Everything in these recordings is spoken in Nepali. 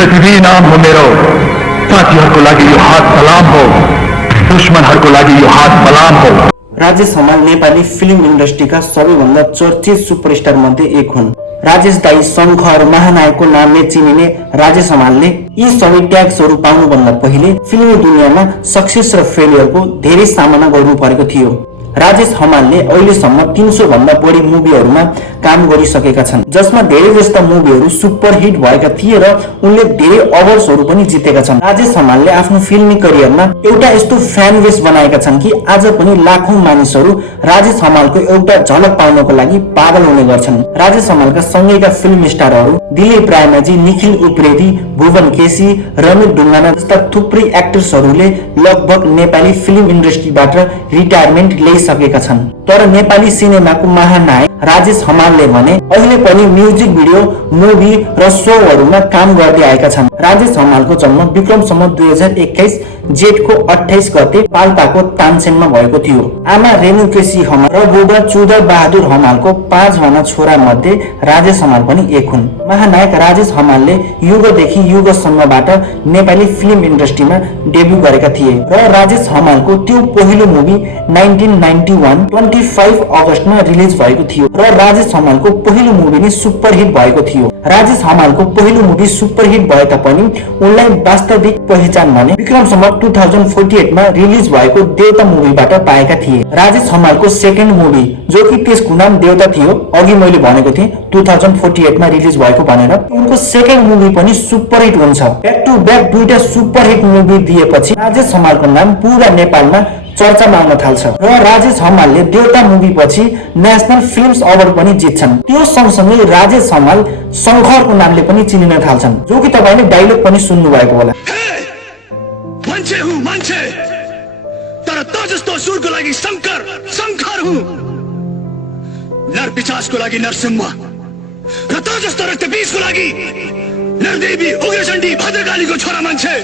पृथ्वी नाम हो मेरो, साथीहरूको लागि यो हात सलाम हो, दुश्मनहरूको लागि यो हात सलाम हो। राजेश हमाल नेपाली फिल्म इन्डस्ट्रीका सबैभन्दा चर्चित सुपरस्टार मध्ये एक हुन्। राजेश दाई शङ्कर महानायकको नामले चिनिने राजेश हमालले यी सबै ट्याग्सहरू पाउनुभन्दा पहिले फिल्मी दुनियाँमा सक्सेस र फेलियरको धेरै सामना गर्नु परेको थियो। राजेश हमालले अहिलेसम्म 300 भन्दा बढी मुभीहरूमा काम गरिसकेका छन्, जसमा धेरै जस्ता मुभीहरू सुपर हिट भएका थिए र उनले धेरै अवार्ड्सहरू पनि जितेका छन्। राजेश हमालले आफ्नो फिल्मी करियरमा एउटा यस्तो फ्यान बेस बनाएका छन् कि आज पनि लाखौं मानिसहरू राजेश हमालको एउटा झलक पाउनको लागि पागल हुने गर्छन्। राजेश हमालका सँगैका फिल्म स्टारहरू दिलीप रायमाझी, निखिल उप्रेती, भुवन केसी, रमित ढुङ्गाना जस्ता थुप्रै एक्टर्सहरूले लगभग नेपाली फिल्म इन्डस्ट्रीबाट रिटायरमेन्ट लिइसकेका छन्। तर नेपाली सिनेमाको महानायक राजेश हमालले भने अहिले पनि म्युजिक भिडियो, मुभी र शोहरूमा काम गर्दै आएका छन्। राजेश हमालको जन्म विक्रम सम्वत 2021 जेठको 28 गते पाल्पाको तानसेनमा भएको थियो। आमा रेणु केसी हमाल र बुबा चुदर बहादुर हमालको 5 जना छोरा मध्ये राजेश हमाल पनि एक हुन्। महानायक राजेश हमालले युगदेखि युगसम्मबाट नेपाली फिल्म इन्डस्ट्रीमा डेब्यु गरेका थिए र राजेश हमालको त्यो पहिलो मुभी 1991 25 अगस्टमा रिलिज भएको थियो र राजेश हमालको पहिलो मुभी नै सुपर हिट भएको थियो। राजेश हमालको पहिलो मुभी सुपर हिट भए तापनि उनलाई वास्तविक पहिचान भने विक्रम सम्वत 2048 मा रिलिज भएको देवता मुभीबाट पाएका थिए। राजेश हमालको सेकेन्ड मुभी, जो कि त्यसको नाम देवता थियो, अघि मैले भनेको थिएँ 2048 मा रिलिज भएको भनेर, उनको सेकेन्ड मुभी पनि सुपर हिट हुन्छ। ब्याक टु ब्याक दुईटा सुपर हिट मुभी दिएपछि राजेश हमालको नाम पूरा नेपालमा चर्चामा आउन थाल्छ र राजेश हमालले देवता मुभी पछि नेशनल फिल्म्स अवार्ड पनि जित्छन्। त्यो सँगसँगै राजेश हमाल शङ्करको नामले पनि चिनिन थाल्छन्, जो कि तपाईले डायलग पनि सुन्नु भएको होला। मान्छे हुँ मान्छे, तर त जस्तो असुरको लागि शङ्कर हुँ, नर पिशाचको लागि नरसिंह र त जस्तो रक्तबीजको लागि नरदेवी उग्रचण्डी भद्रकालीको छोरा मान्छे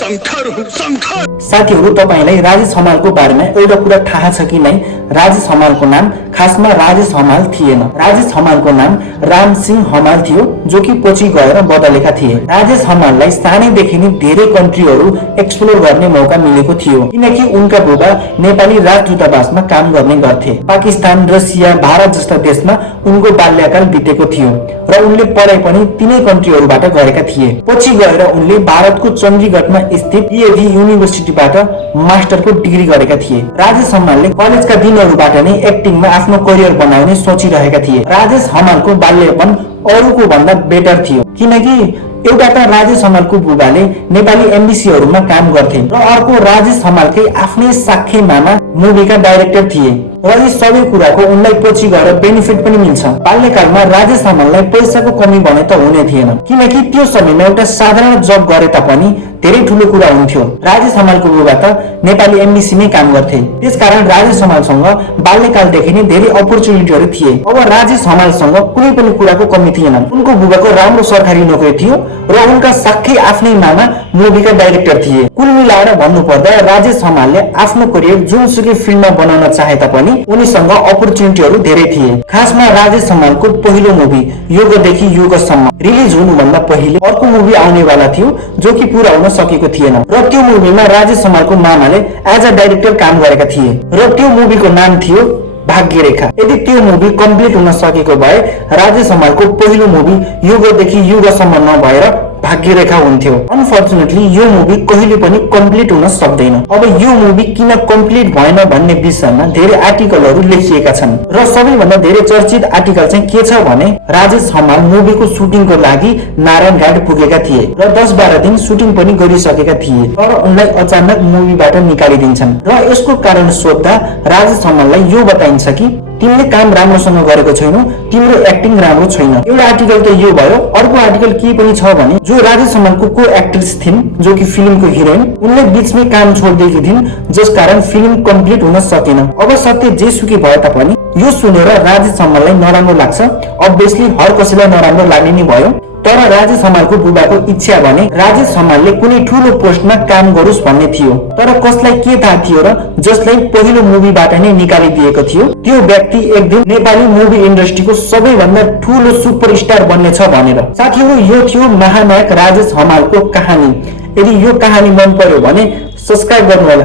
शङ्कर हुँ शङ्कर। साथीहरू, तपाईलाई राजेश हमालको बारेमा एउटा कुरा थाहा छ कि नै? राजेश हमालको नाम खासमा राजेश हमाल थिएन। राजेश हमालको नाम राम सिंह हमाल थियो, जो कि पछि गएर बदलेका थिए। राजेश हमाललाई सानैदेखि नै धेरै कन्ट्रीहरू एक्सप्लोर गर्ने मौका मिलेको थियो, किनकि उनका बुबा नेपाली राजदूतावासमा काम गर्ने गर्थे। पाकिस्तान, रसिया, भारत जस्ता देशमा उनको बाल्यकाल बितेको थियो र उनले पढाइ पनि तिनै कन्ट्रीहरूबाट गरेका थिए। पछि गएर उनले भारतको चण्डीगढमा स्थित डीएभी युनिभर्सिटीबाट मास्टरको डिग्री गरेका थिए। राजेश हमालले कलेजका दिनहरूबाट नै एक्टिङमा आफ्नो करियर बनाउने सोचिरहेका थिए। राजेश हमालको बाल्यपन अरूको भन्दा बेटर थियो, किनकि एउटा त राजेश हमालको बुबाले नेपाली एमबीसीहरूमा काम गर्थे र अर्को राजेश हमालकै आफ्नै साख्खे मामा मुभीका डाइरेक्टर थिए र यी सबै कुराको उनलाई पछि गएर बेनिफिट पनि मिल्छ। बाल्यकालमा राजेश हमाललाई पैसाको कमी भने त हुने थिएन, किनकि त्यो समयमा एउटा साधारण जब गरे तापनि धेरै ठुलो कुरा हुन्थ्यो। राजेश हमालको बुबा त नेपाली एमबीसीमै काम गर्थे, त्यसकारण राजेश हमालसँग बाल्यकालदेखि नै धेरै अपर्च्युनिटीहरू थिए। अब राजेश हमालसँग कुनै पनि कुराको कमी थिएन। उनको बुबाको राम्रो सरकारी नोकरी थियो र उनका साख्खै आफ्नै मामा मुभीका डाइरेक्टर थिए। कुल मिलाएर भन्नुपर्दा राजेश हमालले आफ्नो करियर जुनसुकै फिल्ममा बनाउन चाहे तापनि उनीसँग अपर्च्युनिटीहरू धेरै थिए। खासमा राजेश हमालको पहिलो मुभी युगदेखि युगसम्म रिलिज हुनुभन्दा पहिले अर्को मुभी आउनेवाला थियो, जो कि पूरा हुन सकेको थिएन र त्यो मुभीमा राजेश हमालको मामाले एज अ डाइरेक्टर काम गरेका थिए र त्यो मुभीको नाम थियो भाग्यरेखा। यदि त्यो मुभी कम्प्लिट हुन सकेको भए राजेश हमालको पहिलो मुभी युगदेखि युगसम्म नभएर भाग्यरेखा हुन्थ्यो। अनफर्चुनेटली यो मुभी कहिले पनि कम्प्लिट हुन सक्दैन। अब यो मुभी किन कम्प्लिट भएन भन्ने विषयमा धेरै आर्टिकलहरू लेखिएका छन् र सबैभन्दा धेरै चर्चित आर्टिकल चाहिँ के छ भने राजेश हमाल मुभीको सुटिङको लागि नारायणघाट पुगेका थिए र 10-12 दिन सुटिङ पनि गरिसकेका थिए, तर उनलाई अचानक मुभीबाट निकालिदिन्छन् र यसको कारण सोध्दा राजेश हमाललाई यो बताइन्छ कि तिमीले काम राम्रोसँग गरेको छैनौ, तिम्रो एक्टिङ राम्रो छैन। एउटा आर्टिकल त यो भयो। अर्को आर्टिकल के पनि छ भने जो राजेश हमालको को एक्ट्रेस थिइन्, जो कि फिल्मको हिरोइन, उनले बीचमै काम छोडिदिएकी थिइन्, जसकारण फिल्म कम्प्लिट हुन सकेन। अब सत्य जेसुकै भए तापनि यो सुनेर राजेश हमाललाई नराम्रो लाग्छ। अभियसली हर कसैलाई नराम्रो लाग्ने नै भयो। तर राजेश हमालको बुबाको इच्छा भने राजेश हमालले कुनै ठूलो पोस्टमा काम गरोस् भन्ने थियो। तर कसलाई के थाहा थियो र जसलाई पहिलो मुभीबाट नै निकालिदिएको थियो त्यो व्यक्ति एक दिन नेपाली मुभी इन्डस्ट्रीको सबैभन्दा ठूलो सुपरस्टार बन्नेछ भनेर। साथीहरू, यो थियो महानायक राजेश हमालको कहानी। यदि यो कहानी मन पर्यो भने सब्स्क्राइब गर्नुहोला।